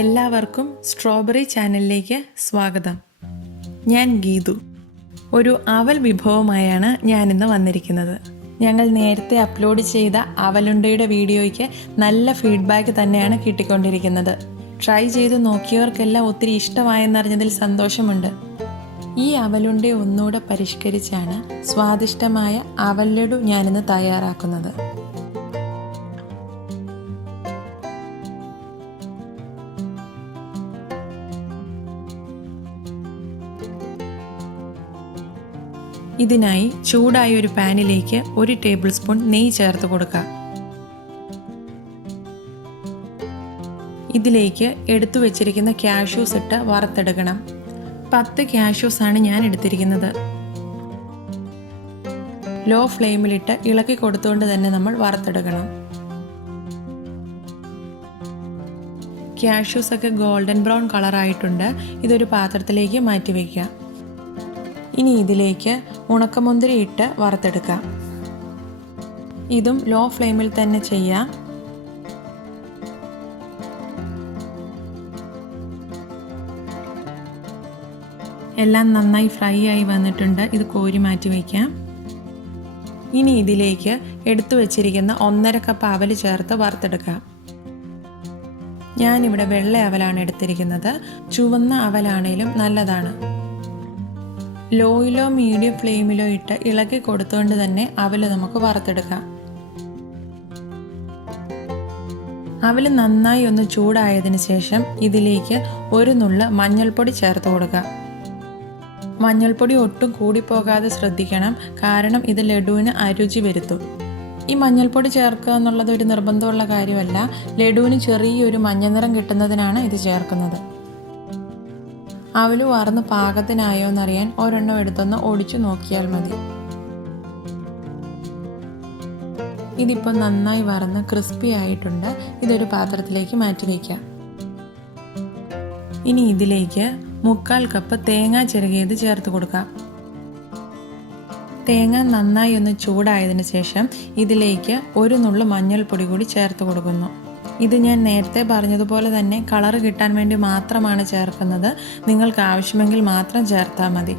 എല്ലാവർക്കും സ്ട്രോബെറി ചാനലിലേക്ക് സ്വാഗതം. ഞാൻ ഗീതു. ഒരു അവൽ വിഭവമായാണ് ഞാനിന്ന് വന്നിരിക്കുന്നത്. ഞങ്ങൾ നേരത്തെ അപ്ലോഡ് ചെയ്ത അവലുണ്ടയുടെ വീഡിയോയ്ക്ക് നല്ല ഫീഡ്ബാക്ക് തന്നെയാണ് കിട്ടിക്കൊണ്ടിരിക്കുന്നത്. ട്രൈ ചെയ്ത് നോക്കിയവർക്കെല്ലാം ഒത്തിരി ഇഷ്ടമായെന്നറിഞ്ഞതിൽ സന്തോഷമുണ്ട്. ഈ അവലുണ്ട ഒന്നുകൂടെ പരിഷ്കരിച്ചാണ് സ്വാദിഷ്ടമായ അവൽ ലഡു ഞാനിന്ന് തയ്യാറാക്കുന്നത്. ഇതിനായി ചൂടായ ഒരു പാനിലേക്ക് 1 ടേബിൾ സ്പൂൺ നെയ്യ് ചേർത്ത് കൊടുക്കുക. ഇതിലേക്ക് എടുത്തു വെച്ചിരിക്കുന്ന കാഷ്യൂസ് ഇട്ട് വറുത്തെടുക്കണം. 10 കാഷ്യൂസ് ആണ് ഞാൻ എടുത്തിരിക്കുന്നത്. ലോ ഫ്ലെയിമിലിട്ട് ഇളക്കി കൊടുത്തുകൊണ്ട് തന്നെ നമ്മൾ വറുത്തെടുക്കണം. കാഷ്യൂസ് ഒക്കെ ഗോൾഡൻ ബ്രൗൺ കളറായിട്ടുണ്ട്. ഇതൊരു പാത്രത്തിലേക്ക് മാറ്റി വയ്ക്കുക. ഇനി ഇതിലേക്ക് ഉണക്കമുന്തിരി ഇട്ട് വറുത്തെടുക്കാം. ഇതും ലോ ഫ്ലെയിമിൽ തന്നെ ചെയ്യാം. എല്ലാം നന്നായി ഫ്രൈ ആയി വന്നിട്ടുണ്ട്. ഇത് കോരി മാറ്റി വയ്ക്കാം. ഇനി ഇതിലേക്ക് എടുത്തു വച്ചിരിക്കുന്ന 1.5 കപ്പ് അവൽ ചേർത്ത് വറുത്തെടുക്കാം. ഞാനിവിടെ വെള്ള അവലാണ് എടുത്തിരിക്കുന്നത്. ചുവന്ന അവലാണേലും നല്ലതാണ്. ലോയിലോ മീഡിയം ഫ്ലെയിമിലോ ഇട്ട് ഇളക്കി കൊടുത്തുകൊണ്ട് തന്നെ അവൽ നമുക്ക് വറുത്തെടുക്കാം. അവൽ നന്നായി ഒന്ന് ചൂടായതിനു ശേഷം ഇതിലേക്ക് 1 നുള്ള് മഞ്ഞൾപ്പൊടി ചേർത്ത് കൊടുക്കാം. മഞ്ഞൾപ്പൊടി ഒട്ടും കൂടിപ്പോകാതെ ശ്രദ്ധിക്കണം, കാരണം ഇത് ലഡുവിന് അരുചി വരുത്തും. ഈ മഞ്ഞൾപ്പൊടി ചേർക്കുക എന്നുള്ളത് ഒരു നിർബന്ധമുള്ള കാര്യമല്ല. ലഡുവിന് ചെറിയൊരു മഞ്ഞ നിറം കിട്ടുന്നതിനാണ് ഇത് ചേർക്കുന്നത്. അവല് വറന്ന് പാകത്തിനായോ എന്നറിയാൻ ഒരെണ്ണം എടുത്തൊന്ന് ഒടിച്ചു നോക്കിയാൽ മതി. ഇതിപ്പോൾ നന്നായി വറന്ന് ക്രിസ്പി ആയിട്ടുണ്ട്. ഇതൊരു പാത്രത്തിലേക്ക് മാറ്റി വയ്ക്കാം. ഇനി ഇതിലേക്ക് 3/4 കപ്പ് തേങ്ങ ചിരകിയത് ചേർത്ത് കൊടുക്കാം. തേങ്ങ നന്നായി ഒന്ന് ചൂടായതിനു ശേഷം ഇതിലേക്ക് 1 നുള്ള് മഞ്ഞൾപ്പൊടി കൂടി ചേർത്ത് കൊടുക്കുന്നു. ഇത് ഞാൻ നേരത്തെ പറഞ്ഞതുപോലെ തന്നെ കളർ കിട്ടാൻ വേണ്ടി മാത്രമാണ് ചേർക്കുന്നത്. നിങ്ങൾക്ക് ആവശ്യമെങ്കിൽ മാത്രം ചേർത്താൽ മതി.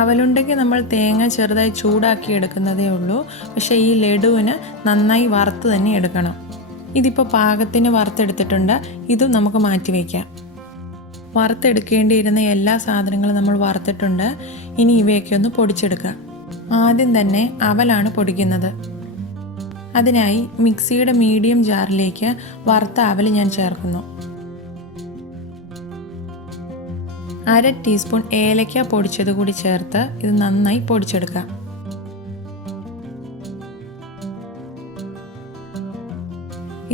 അവലുണ്ടെങ്കിൽ നമ്മൾ തേങ്ങ ചെറുതായി ചൂടാക്കി എടുക്കുന്നതേ ഉള്ളൂ. പക്ഷേ ഈ ലഡുവിന് നന്നായി വറുത്ത് തന്നെ എടുക്കണം. ഇതിപ്പോൾ പാകത്തിന് വറുത്തെടുത്തിട്ടുണ്ട്. ഇതും നമുക്ക് മാറ്റി വയ്ക്കാം. വറുത്തെടുക്കേണ്ടിയിരുന്ന എല്ലാ സാധനങ്ങളും നമ്മൾ വറുത്തിട്ടുണ്ട്. ഇനി ഇവയൊക്കെ ഒന്ന് പൊടിച്ചെടുക്കുക. ആദ്യം തന്നെ അവലാണ് പൊടിക്കുന്നത്. അതിനായി മിക്സിയുടെ മീഡിയം ജാറിലേക്ക് വറുത്ത അവൽ ഞാൻ ചേർക്കുന്നു. 1/2 ടീസ്പൂൺ ഏലക്ക പൊടിച്ചത് കൂടി ചേർത്ത് ഇത് നന്നായി പൊടിച്ചെടുക്കാം.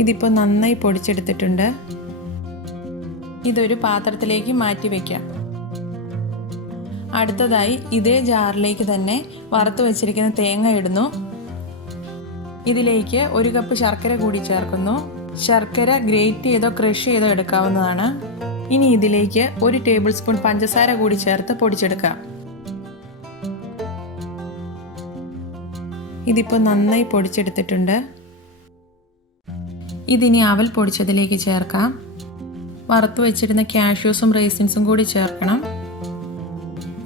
ഇതിപ്പോൾ നന്നായി പൊടിച്ചെടുത്തിട്ടുണ്ട്. ഇതൊരു പാത്രത്തിലേക്ക് മാറ്റി വയ്ക്കാം. അടുത്തതായി ഇതേ ജാറിലേക്ക് തന്നെ വറുത്ത് വെച്ചിരിക്കുന്ന തേങ്ങ ഇടുന്നു. ഇതിലേക്ക് 1 കപ്പ് ശർക്കര കൂടി ചേർക്കുന്നു. ശർക്കര ഗ്രേറ്റ് ചെയ്തോ ക്രഷ് ചെയ്തോ എടുക്കാവുന്നതാണ്. ഇനി ഇതിലേക്ക് 1 ടേബിൾ സ്പൂൺ പഞ്ചസാര കൂടി ചേർത്ത് പൊടിച്ചെടുക്കാം. ഇതിപ്പോൾ നന്നായി പൊടിച്ചെടുത്തിട്ടുണ്ട്. ഇതിനി അവൽ പൊടിച്ചതിലേക്ക് ചേർക്കാം. വറുത്ത് വെച്ചിരുന്ന കാഷ്യൂസും റൈസിൻസും കൂടി ചേർക്കണം.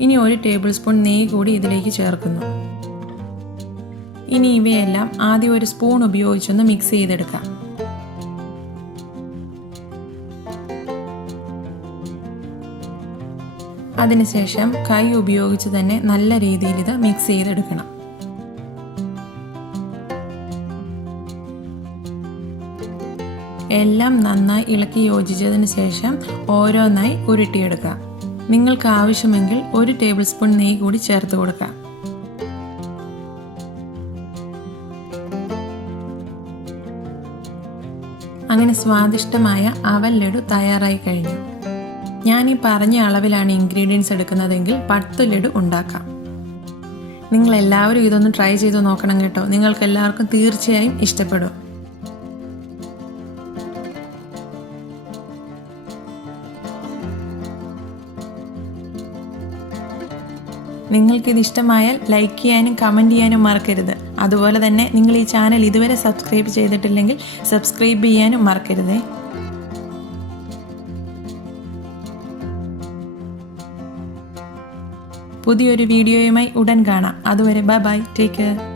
ഇനി 1 ടേബിൾ സ്പൂൺ നെയ്യ് കൂടി ഇതിലേക്ക് ചേർക്കുന്നു. ഇനി ഇവയെല്ലാം ആദ്യം 1 സ്പൂൺ ഉപയോഗിച്ചൊന്ന് മിക്സ് ചെയ്തെടുക്കാം. അതിനുശേഷം കൈ ഉപയോഗിച്ച് തന്നെ നല്ല രീതിയിൽ ഇത് മിക്സ് ചെയ്തെടുക്കണം. എല്ലാം നന്നായി ഇളക്കി യോജിച്ചതിന് ശേഷം ഓരോന്നായി ഉരുട്ടിയെടുക്കാം. നിങ്ങൾക്ക് ആവശ്യമെങ്കിൽ 1 ടേബിൾ സ്പൂൺ നെയ്യ് കൂടി ചേർത്ത് കൊടുക്കാം. അങ്ങനെ സ്വാദിഷ്ടമായ അവൽ ലഡു തയ്യാറായി കഴിഞ്ഞു. ഞാൻ ഈ പറഞ്ഞ അളവിലാണ് ഇൻഗ്രീഡിയൻസ് എടുക്കുന്നതെങ്കിൽ 10 ലഡു ഉണ്ടാക്കാം. നിങ്ങളെല്ലാവരും ഇതൊന്ന് ട്രൈ ചെയ്ത് നോക്കണം കേട്ടോ. നിങ്ങൾക്ക് എല്ലാവർക്കും തീർച്ചയായും ഇഷ്ടപ്പെടും. നിങ്ങൾക്കിത് ഇഷ്ടമായാൽ ലൈക്ക് ചെയ്യാനും കമൻറ്റ് ചെയ്യാനും മറക്കരുത്. അതുപോലെ തന്നെ നിങ്ങൾ ഈ ചാനൽ ഇതുവരെ സബ്സ്ക്രൈബ് ചെയ്തിട്ടില്ലെങ്കിൽ സബ്സ്ക്രൈബ് ചെയ്യാനും മറക്കരുതേ. പുതിയൊരു വീഡിയോയുമായി ഉടൻ കാണാം. അതുവരെ ബൈ ബൈ, ടേക്ക് കെയർ.